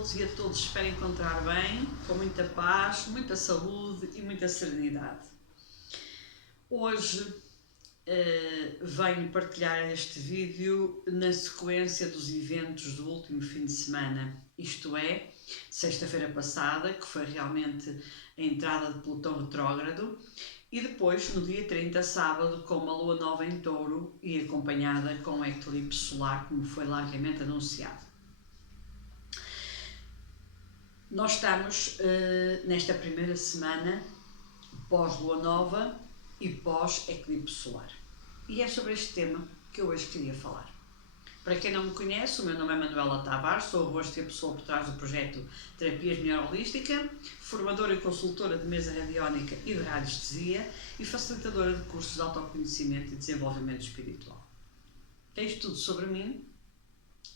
todos e a todos, espero encontrar bem, com muita paz, muita saúde e muita serenidade. Hoje venho partilhar este vídeo na sequência dos eventos do último fim de semana, isto é, sexta-feira passada, que foi realmente a entrada de Plutão retrógrado, e depois, no dia 30, sábado, com uma lua nova em Touro e acompanhada com um eclipse solar, como foi largamente anunciado. Nós estamos nesta primeira semana pós-lua nova e pós-eclipse solar. E é sobre este tema que eu hoje queria falar. Para quem não me conhece, o meu nome é Manuela Tavares, sou o rosto e a pessoa por trás do projeto Terapias Melhor Holística, formadora e consultora de mesa radiónica e de radiestesia e facilitadora de cursos de autoconhecimento e desenvolvimento espiritual. Tens tudo sobre mim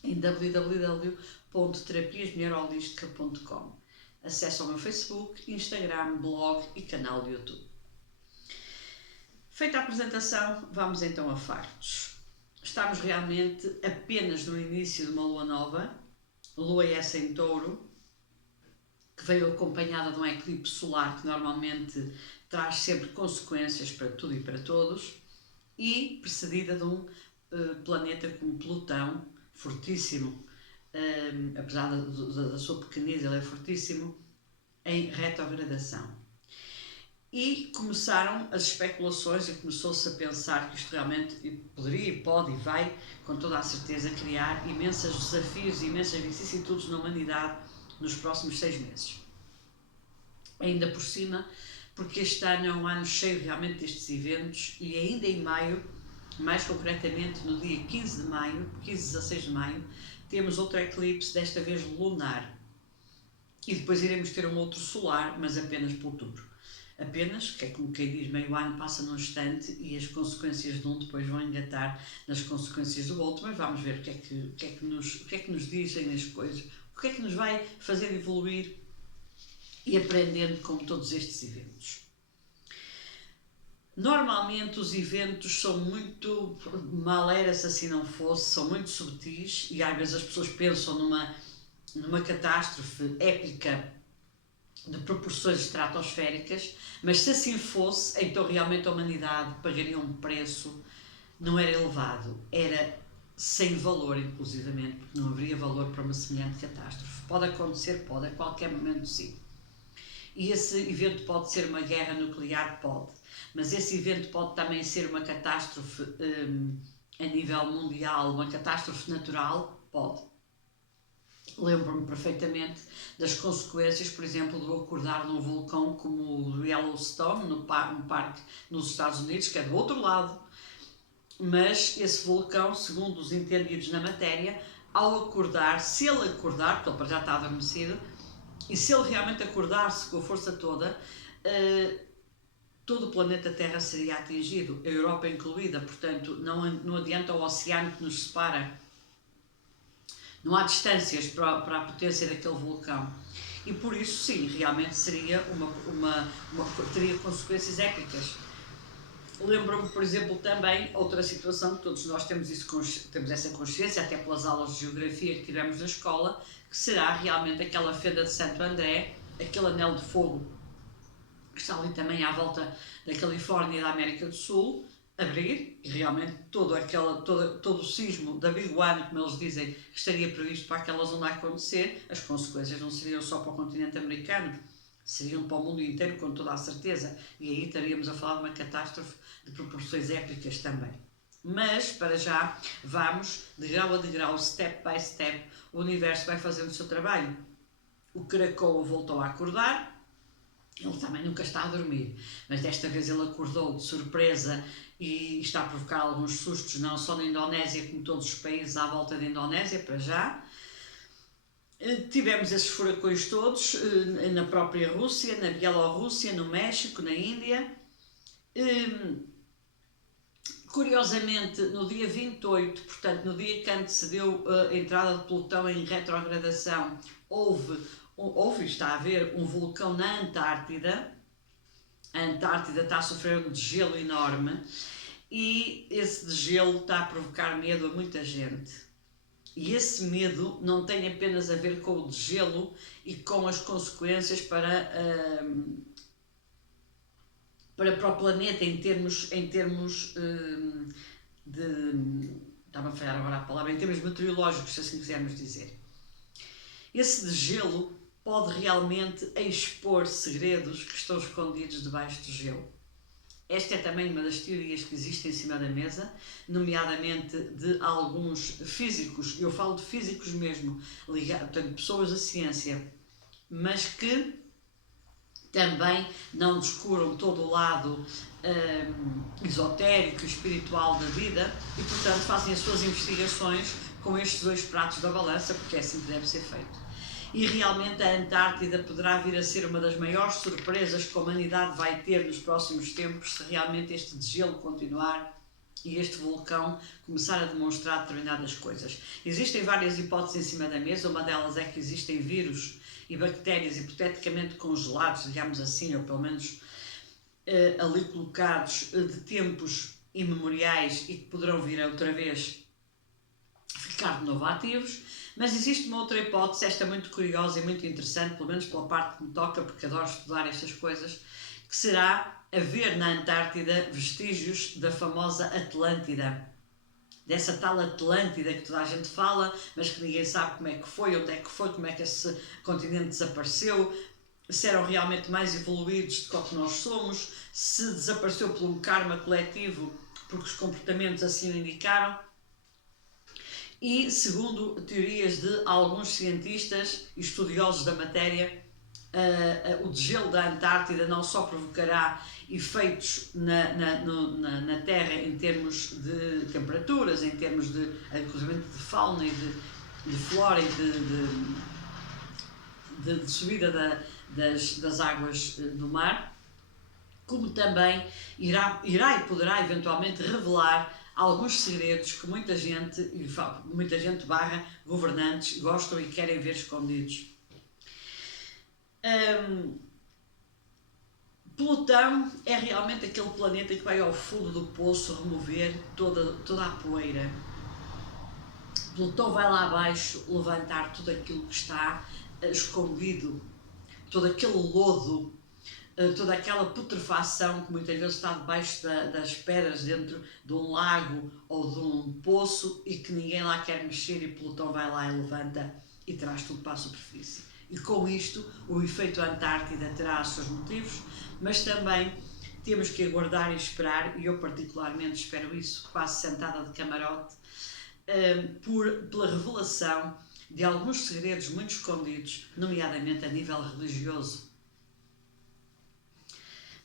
em www.terapiasmelhorholística.com. Acesse ao meu Facebook, Instagram, blog e canal de YouTube. Feita a apresentação, vamos então a factos. Estamos realmente apenas no início de uma lua nova, lua essa em Touro, que veio acompanhada de um eclipse solar que normalmente traz sempre consequências para tudo e para todos, e precedida de um planeta como Plutão, fortíssimo, apesar da sua pequenez, ele é fortíssimo, em retrogradação. E começaram as especulações e começou-se a pensar que isto realmente poderia, pode e vai, com toda a certeza, criar imensos desafios e imensas vicissitudes na humanidade nos próximos 6 meses. Ainda por cima, porque este ano é um ano cheio realmente destes eventos e ainda em maio, mais concretamente no dia 15 de maio, 15-16 de maio, temos outro eclipse, desta vez lunar. E depois iremos ter um outro solar, mas apenas por outubro. Apenas, que é como quem diz, meio ano passa num instante e as consequências de um depois vão engatar nas consequências do outro, mas vamos ver o que é que nos dizem as coisas, o que é que nos vai fazer evoluir e aprendendo com todos estes eventos. Normalmente os eventos são muito, mal era se assim não fosse, são muito subtis e às vezes as pessoas pensam numa catástrofe épica de proporções estratosféricas, mas se assim fosse, então realmente a humanidade pagaria um preço, não era elevado, era sem valor inclusivamente, porque não haveria valor para uma semelhante catástrofe. Pode acontecer, pode, a qualquer momento sim. E esse evento pode ser uma guerra nuclear, pode, mas esse evento pode também ser uma catástrofe a nível mundial, uma catástrofe natural, pode. Lembro-me perfeitamente das consequências, por exemplo, do acordar num vulcão como o do Yellowstone, um parque nos Estados Unidos, que é do outro lado, mas esse vulcão, segundo os entendidos na matéria, ao acordar, se ele acordar, porque ele já está adormecido, e se ele realmente acordasse com a força toda, todo o planeta Terra seria atingido, a Europa incluída, portanto não adianta o oceano que nos separa. Não há distâncias para a potência daquele vulcão. E por isso, sim, realmente seria teria consequências épicas. Lembro-me, por exemplo, também outra situação, que todos nós temos essa consciência, até pelas aulas de geografia que tivemos na escola, que será realmente aquela fenda de Santo André, aquele anel de fogo que está ali também à volta da Califórnia e da América do Sul, abrir, e realmente todo o sismo da Big One, como eles dizem, que estaria previsto para aquela zona acontecer, as consequências não seriam só para o continente americano, seriam para o mundo inteiro, com toda a certeza, e aí estaríamos a falar de uma catástrofe de proporções épicas também. Mas, para já, vamos, de grau a degrau, step by step, o universo vai fazendo o seu trabalho. O caracol voltou a acordar, ele também nunca está a dormir, mas desta vez ele acordou de surpresa e está a provocar alguns sustos, não só na Indonésia, como todos os países à volta da Indonésia, para já. Tivemos esses furacões todos na própria Rússia, na Bielorrússia, no México, na Índia. Curiosamente, no dia 28, portanto, no dia que antecedeu a entrada de Plutão em retrogradação, houve está a haver um vulcão na Antártida. A Antártida está a sofrer um degelo enorme e esse degelo está a provocar medo a muita gente. E esse medo não tem apenas a ver com o degelo e com as consequências para o planeta em termos de... Estava a falhar agora a palavra, em termos meteorológicos, se assim quisermos dizer. Esse degelo pode realmente expor segredos que estão escondidos debaixo do gelo. Esta é também uma das teorias que existe em cima da mesa, nomeadamente de alguns físicos, eu falo de físicos mesmo, portanto, pessoas da ciência, mas que também não descuram todo o lado esotérico e espiritual da vida e, portanto, fazem as suas investigações com estes dois pratos da balança, porque é assim que deve ser feito. E realmente a Antártida poderá vir a ser uma das maiores surpresas que a humanidade vai ter nos próximos tempos se realmente este degelo continuar e este vulcão começar a demonstrar determinadas coisas. Existem várias hipóteses em cima da mesa, uma delas é que existem vírus e bactérias hipoteticamente congelados, digamos assim, ou pelo menos ali colocados de tempos imemoriais e que poderão vir a outra vez ficar de novo ativos. Mas existe uma outra hipótese, esta muito curiosa e muito interessante, pelo menos pela parte que me toca, porque adoro estudar estas coisas, que será haver na Antártida vestígios da famosa Atlântida. Dessa tal Atlântida que toda a gente fala, mas que ninguém sabe como é que foi, onde é que foi, como é que esse continente desapareceu, se eram realmente mais evoluídos do que nós somos, se desapareceu por um karma coletivo, porque os comportamentos assim o indicaram. E, segundo teorias de alguns cientistas e estudiosos da matéria, o degelo da Antártida não só provocará efeitos na Terra em termos de temperaturas, em termos de, inclusive de fauna e de flora e de subida das águas do mar, como também irá e poderá eventualmente revelar alguns segredos que muita gente barra governantes gostam e querem ver escondidos. Plutão é realmente aquele planeta que vai ao fundo do poço remover toda a poeira. Plutão vai lá abaixo levantar tudo aquilo que está escondido, todo aquele lodo, toda aquela putrefação que muitas vezes está debaixo das pedras dentro de um lago ou de um poço e que ninguém lá quer mexer, e Plutão vai lá e levanta e traz tudo para a superfície. E com isto o efeito Antártida terá os seus motivos, mas também temos que aguardar e esperar, e eu particularmente espero isso, quase sentada de camarote, pela revelação de alguns segredos muito escondidos, nomeadamente a nível religioso.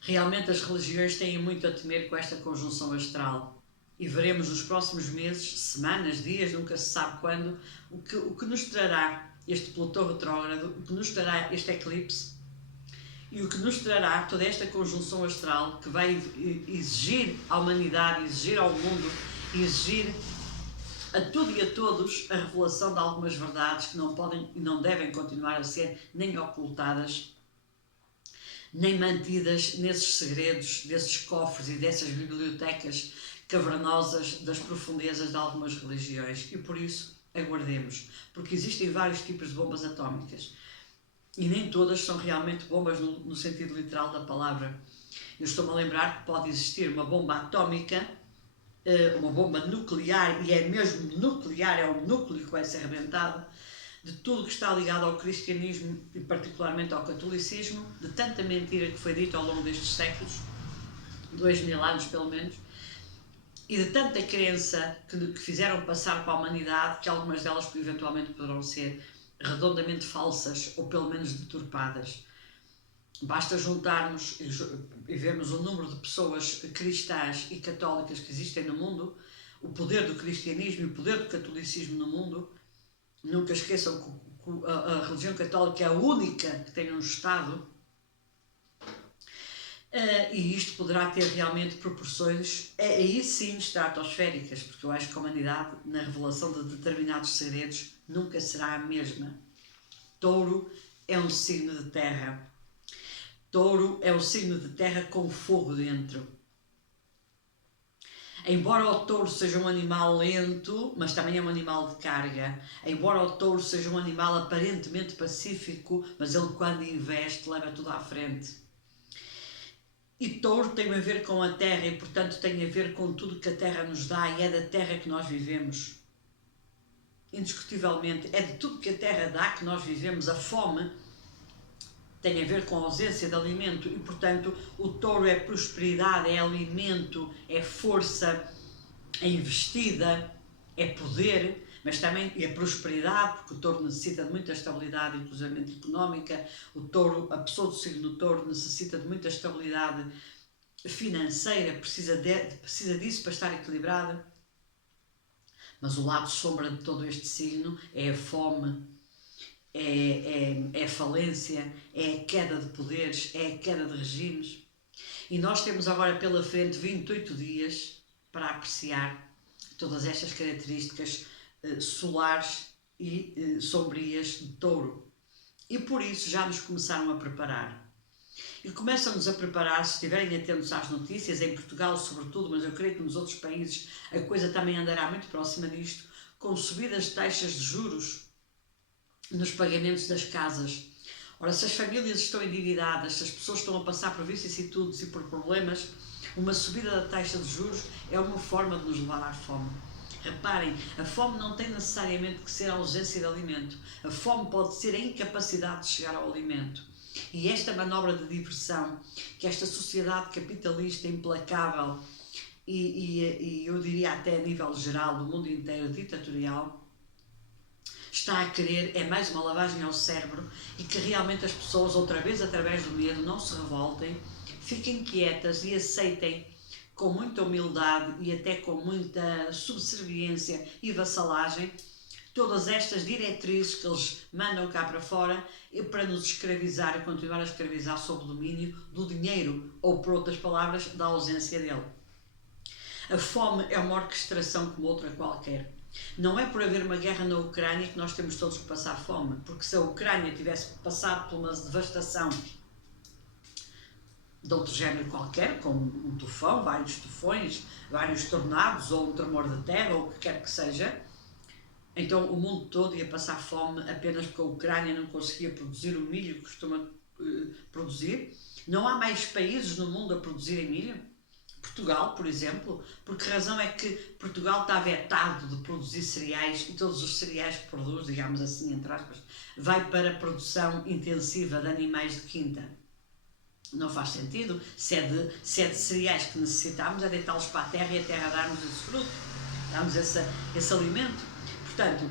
Realmente as religiões têm muito a temer com esta conjunção astral e veremos nos próximos meses, semanas, dias, nunca se sabe quando, o que nos trará este Plutão retrógrado, o que nos trará este eclipse e o que nos trará toda esta conjunção astral que vai exigir à humanidade, exigir ao mundo, exigir a tudo e a todos a revelação de algumas verdades que não podem e não devem continuar a ser nem ocultadas, nem mantidas nesses segredos, desses cofres e dessas bibliotecas cavernosas das profundezas de algumas religiões. E por isso aguardemos, porque existem vários tipos de bombas atómicas e nem todas são realmente bombas no sentido literal da palavra. Eu estou-me a lembrar que pode existir uma bomba atómica, uma bomba nuclear, e é mesmo nuclear, é o núcleo que vai ser arrebentado, de tudo que está ligado ao cristianismo e particularmente ao catolicismo, de tanta mentira que foi dita ao longo destes séculos, 2000 anos pelo menos, e de tanta crença que fizeram passar para a humanidade, que algumas delas eventualmente poderão ser redondamente falsas ou pelo menos deturpadas. Basta juntarmos e vermos o número de pessoas cristãs e católicas que existem no mundo, o poder do cristianismo e o poder do catolicismo no mundo. Nunca esqueçam que a religião católica é a única que tem um Estado, e isto poderá ter realmente proporções, aí sim, estratosféricas, porque eu acho que a humanidade, na revelação de determinados segredos, nunca será a mesma. Touro é um signo de terra. Touro é um signo de terra com fogo dentro. Embora o touro seja um animal lento, mas também é um animal de carga. Embora o touro seja um animal aparentemente pacífico, mas ele quando investe leva tudo à frente. E touro tem a ver com a terra e, portanto, tem a ver com tudo que a terra nos dá e é da terra que nós vivemos. Indiscutivelmente, é de tudo que a terra dá que nós vivemos. A fome tem a ver com a ausência de alimento e, portanto, o touro é prosperidade, é alimento, é força, é investida, é poder, mas também é prosperidade, porque o touro necessita de muita estabilidade, inclusive económica. O touro, a pessoa do signo do touro necessita de muita estabilidade financeira, precisa disso para estar equilibrada. Mas o lado sombra de todo este signo é a fome, é a falência, é a queda de poderes, é a queda de regimes. E nós temos agora pela frente 28 dias para apreciar todas estas características solares e sombrias de touro. E por isso já nos começaram a preparar. E começam-nos a preparar, se estiverem atentos às notícias, em Portugal sobretudo, mas eu creio que nos outros países a coisa também andará muito próxima disto, com subidas de taxas de juros nos pagamentos das casas. Ora, se as famílias estão endividadas, se as pessoas estão a passar por vicissitudes e por problemas, uma subida da taxa de juros é uma forma de nos levar à fome. Reparem, a fome não tem necessariamente que ser a ausência de alimento. A fome pode ser a incapacidade de chegar ao alimento. E esta manobra de diversão, que esta sociedade capitalista implacável e eu diria até a nível geral do mundo inteiro ditatorial, está a querer é mais uma lavagem ao cérebro e que realmente as pessoas, outra vez através do medo, não se revoltem, fiquem quietas e aceitem com muita humildade e até com muita subserviência e vassalagem todas estas diretrizes que eles mandam cá para fora para nos escravizar e continuar a escravizar sob o domínio do dinheiro ou, por outras palavras, da ausência dele. A fome é uma orquestração como outra qualquer. Não é por haver uma guerra na Ucrânia que nós temos todos que passar fome, porque se a Ucrânia tivesse passado por uma devastação de outro género qualquer, como um tufão, vários tufões, vários tornados ou um tremor de terra ou o que quer que seja, então o mundo todo ia passar fome apenas porque a Ucrânia não conseguia produzir o milho que costuma produzir. Não há mais países no mundo a produzirem milho. Portugal, por exemplo, por que razão é que Portugal está vetado de produzir cereais e todos os cereais que produz, digamos assim, entre aspas, vai para a produção intensiva de animais de quinta? Não faz sentido. Se é de cereais que necessitamos, é deitá-los para a terra e a terra dar-nos esse fruto, dar-nos esse alimento. Portanto,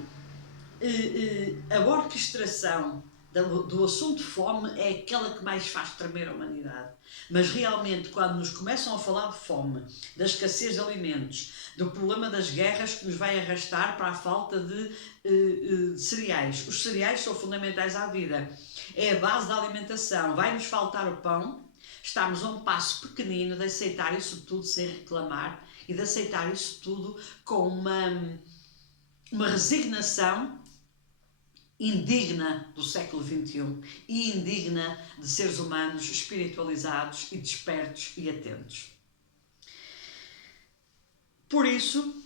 a orquestração do assunto fome é aquela que mais faz tremer a humanidade. Mas realmente, quando nos começam a falar de fome, da escassez de alimentos, do problema das guerras que nos vai arrastar para a falta de cereais. Os cereais são fundamentais à vida. É a base da alimentação. Vai-nos faltar o pão. Estamos a um passo pequenino de aceitar isso tudo sem reclamar e de aceitar isso tudo com uma resignação indigna do século XXI e indigna de seres humanos espiritualizados e despertos e atentos. Por isso,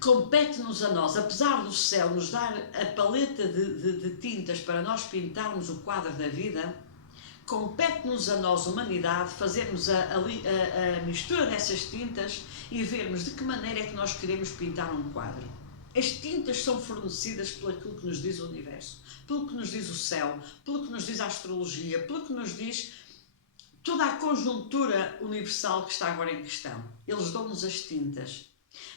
compete-nos a nós, apesar do céu nos dar a paleta de tintas para nós pintarmos o quadro da vida, compete-nos a nós, humanidade, fazermos a mistura dessas tintas e vermos de que maneira é que nós queremos pintar um quadro. As tintas são fornecidas pelo aquilo que nos diz o universo, pelo que nos diz o céu, pelo que nos diz a astrologia, pelo que nos diz toda a conjuntura universal que está agora em questão. Eles dão-nos as tintas.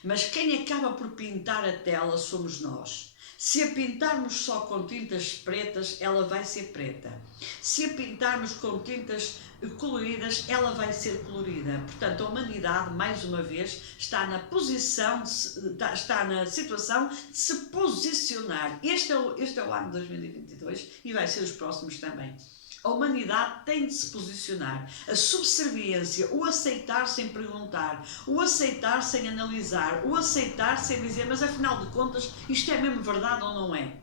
Mas quem acaba por pintar a tela somos nós. Se a pintarmos só com tintas pretas, ela vai ser preta. Se a pintarmos com tintas coloridas, ela vai ser colorida. Portanto, a humanidade, mais uma vez, está na situação de se posicionar. Este é o ano de 2022 e vai ser os próximos também. A humanidade tem de se posicionar. A subserviência, o aceitar sem perguntar, o aceitar sem analisar, o aceitar sem dizer, mas afinal de contas, isto é mesmo verdade ou não é?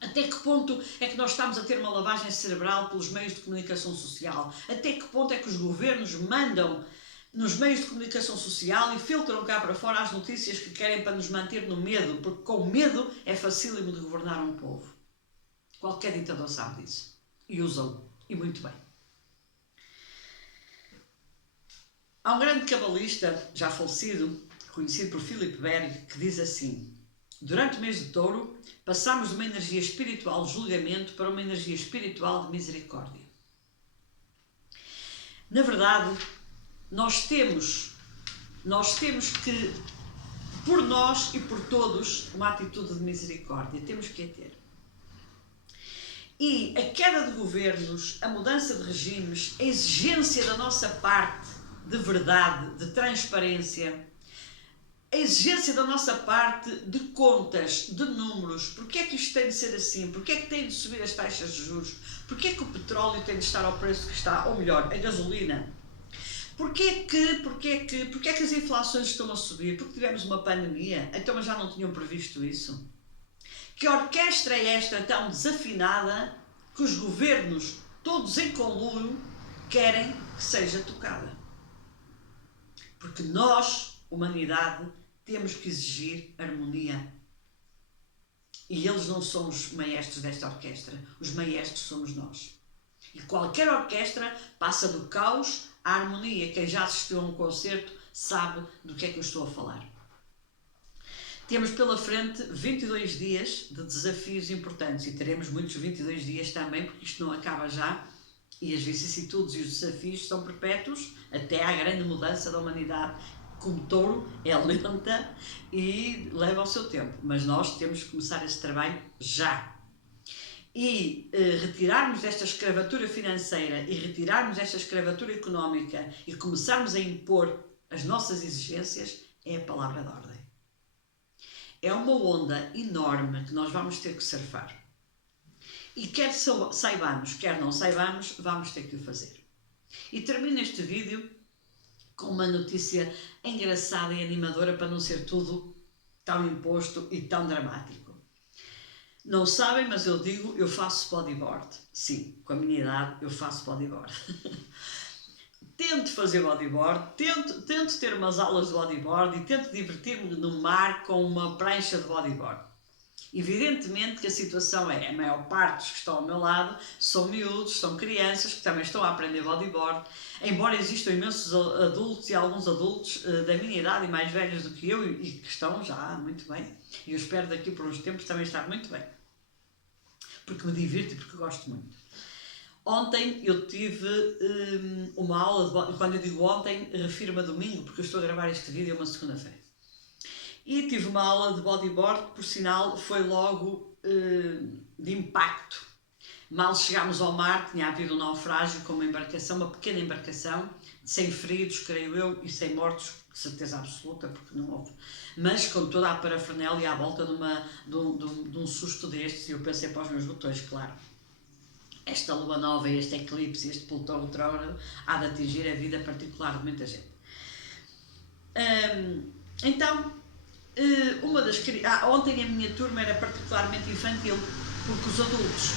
Até que ponto é que nós estamos a ter uma lavagem cerebral pelos meios de comunicação social? Até que ponto é que os governos mandam nos meios de comunicação social e filtram cá para fora as notícias que querem para nos manter no medo, porque com medo é facílimo de governar um povo. Qualquer ditador sabe disso. E usam. E muito bem. Há um grande cabalista, já falecido, conhecido por Philip Berg, que diz assim: durante o mês de Touro, passamos de uma energia espiritual de julgamento para uma energia espiritual de misericórdia. Na verdade, nós temos que, por nós e por todos, uma atitude de misericórdia. Temos que a ter. E a queda de governos, a mudança de regimes, a exigência da nossa parte de verdade, de transparência, a exigência da nossa parte de contas, de números. Porquê é que isto tem de ser assim? Porquê é que tem de subir as taxas de juros? Porquê é que o petróleo tem de estar ao preço que está? Ou melhor, a gasolina. Porquê é que as inflações estão a subir? Porque tivemos uma pandemia? Então, mas já não tinham previsto isso? Que orquestra é esta tão desafinada que os governos, todos em conluio, querem que seja tocada? Porque nós, humanidade, temos que exigir harmonia. E eles não são os maestros desta orquestra. Os maestros somos nós. E qualquer orquestra passa do caos à harmonia. Quem já assistiu a um concerto sabe do que é que eu estou a falar. Temos pela frente 22 dias de desafios importantes e teremos muitos 22 dias também, porque isto não acaba já e as vicissitudes e os desafios são perpétuos até à grande mudança da humanidade. Como Touro é lenta e leva o seu tempo, mas nós temos que começar esse trabalho já. E retirarmos desta escravatura financeira e retirarmos desta escravatura económica e começarmos a impor as nossas exigências é a palavra de ordem. É uma onda enorme que nós vamos ter que surfar. E quer saibamos, quer não saibamos, vamos ter que o fazer. E termino este vídeo com uma notícia engraçada e animadora para não ser tudo tão imposto e tão dramático. Não sabem, mas eu digo, eu faço bodyboard. Sim, com a minha idade eu faço bodyboard. Tento fazer bodyboard, tento ter umas aulas de bodyboard e tento divertir-me no mar com uma prancha de bodyboard. Evidentemente que a situação é, a maior parte dos que estão ao meu lado são miúdos, são crianças que também estão a aprender bodyboard, embora existam imensos adultos e alguns adultos da minha idade e mais velhos do que eu e que estão já muito bem. E eu espero daqui por uns tempos também estar muito bem, porque me divirto e porque gosto muito. Ontem eu tive uma aula de bodyboard, quando eu digo ontem, refiro-me a domingo, porque eu estou a gravar este vídeo uma segunda-feira. E tive uma aula de bodyboard que, por sinal, foi logo de impacto. Mal chegámos ao mar, tinha havido um naufrágio com uma embarcação, uma pequena embarcação, sem feridos, creio eu, e sem mortos, de certeza absoluta, porque não houve. Mas com toda a parafernália à volta de um susto destes, e eu pensei para os meus botões, claro. Esta lua nova, este eclipse, este Plutão retrógrado, há de atingir a vida particular de muita gente. Ontem a minha turma era particularmente infantil, porque os adultos,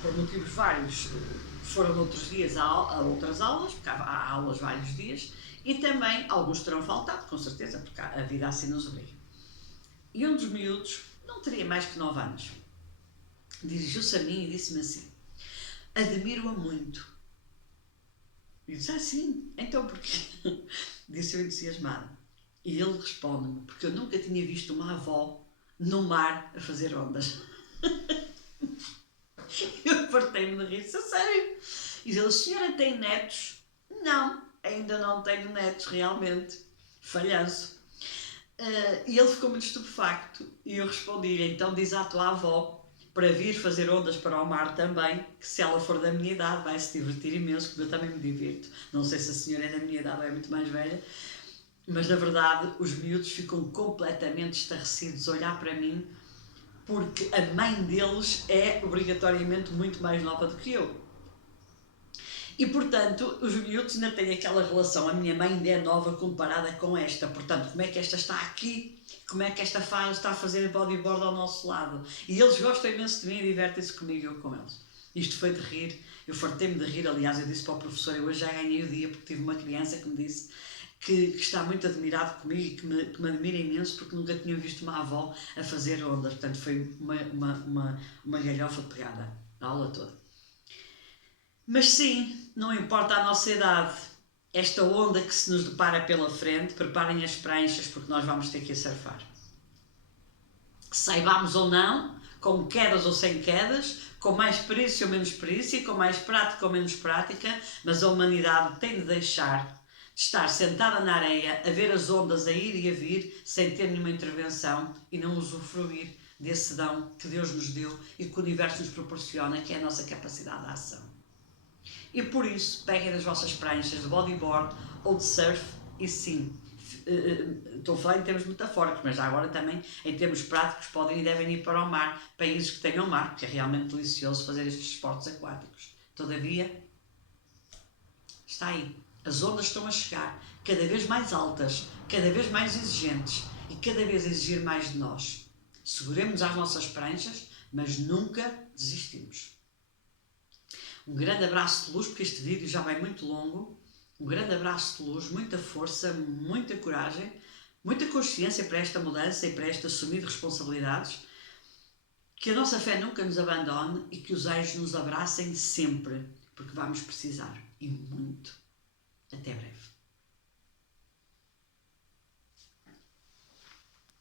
por motivos vários, foram outros dias a outras aulas, porque há aulas vários dias, e também alguns terão faltado, com certeza, porque a vida assim nos obriga. E um dos miúdos, não teria mais que 9 anos, dirigiu-se a mim e disse-me assim: admiro-a muito. E disse: sim, então porquê? Disse eu entusiasmado. E ele responde-me: porque eu nunca tinha visto uma avó no mar a fazer ondas. Eu partei-me de rir, a sério. E ele: a senhora tem netos? Não, ainda não tenho netos, realmente. Falhanço. E ele ficou muito estupefacto. E eu respondi-lhe: então diz à tua avó para vir fazer ondas para o mar também, que se ela for da minha idade vai se divertir imenso, porque eu também me divirto. Não sei se a senhora é da minha idade ou é muito mais velha, mas na verdade os miúdos ficam completamente estarrecidos a olhar para mim, porque a mãe deles é obrigatoriamente muito mais nova do que eu. E portanto os miúdos ainda têm aquela relação: a minha mãe ainda é nova comparada com esta, portanto como é que esta está aqui, como é que esta está a fazer bodyboard ao nosso lado. E eles gostam imenso de mim e divertem-se comigo e eu com eles. Isto foi de rir, eu fartei-me de rir. Aliás, eu disse para o professor: eu hoje já ganhei o dia, porque tive uma criança que me disse: que está muito admirado comigo e que me admira imenso porque nunca tinha visto uma avó a fazer ondas. Portanto, foi uma galhofa pegada a aula toda. Mas sim, não importa a nossa idade, esta onda que se nos depara pela frente, preparem as pranchas porque nós vamos ter que a surfar. Saibamos ou não, com quedas ou sem quedas, com mais perícia ou menos perícia, com mais prática ou menos prática, mas a humanidade tem de deixar de estar sentada na areia a ver as ondas a ir e a vir sem ter nenhuma intervenção e não usufruir desse dom que Deus nos deu e que o universo nos proporciona, que é a nossa capacidade de ação. E por isso, peguem nas vossas pranchas de bodyboard ou de surf e sim, estou a falar em termos metafóricos, mas já agora também em termos práticos podem e devem ir para o mar, países que tenham mar, porque é realmente delicioso fazer estes esportes aquáticos. Todavia, está aí. As ondas estão a chegar, cada vez mais altas, cada vez mais exigentes e cada vez a exigir mais de nós. Seguremos as nossas pranchas, mas nunca desistimos. Um grande abraço de luz, porque este vídeo já vai muito longo. Um grande abraço de luz, muita força, muita coragem, muita consciência para esta mudança e para este assumir de responsabilidades. Que a nossa fé nunca nos abandone e que os anjos nos abracem sempre, porque vamos precisar, e muito. Até breve.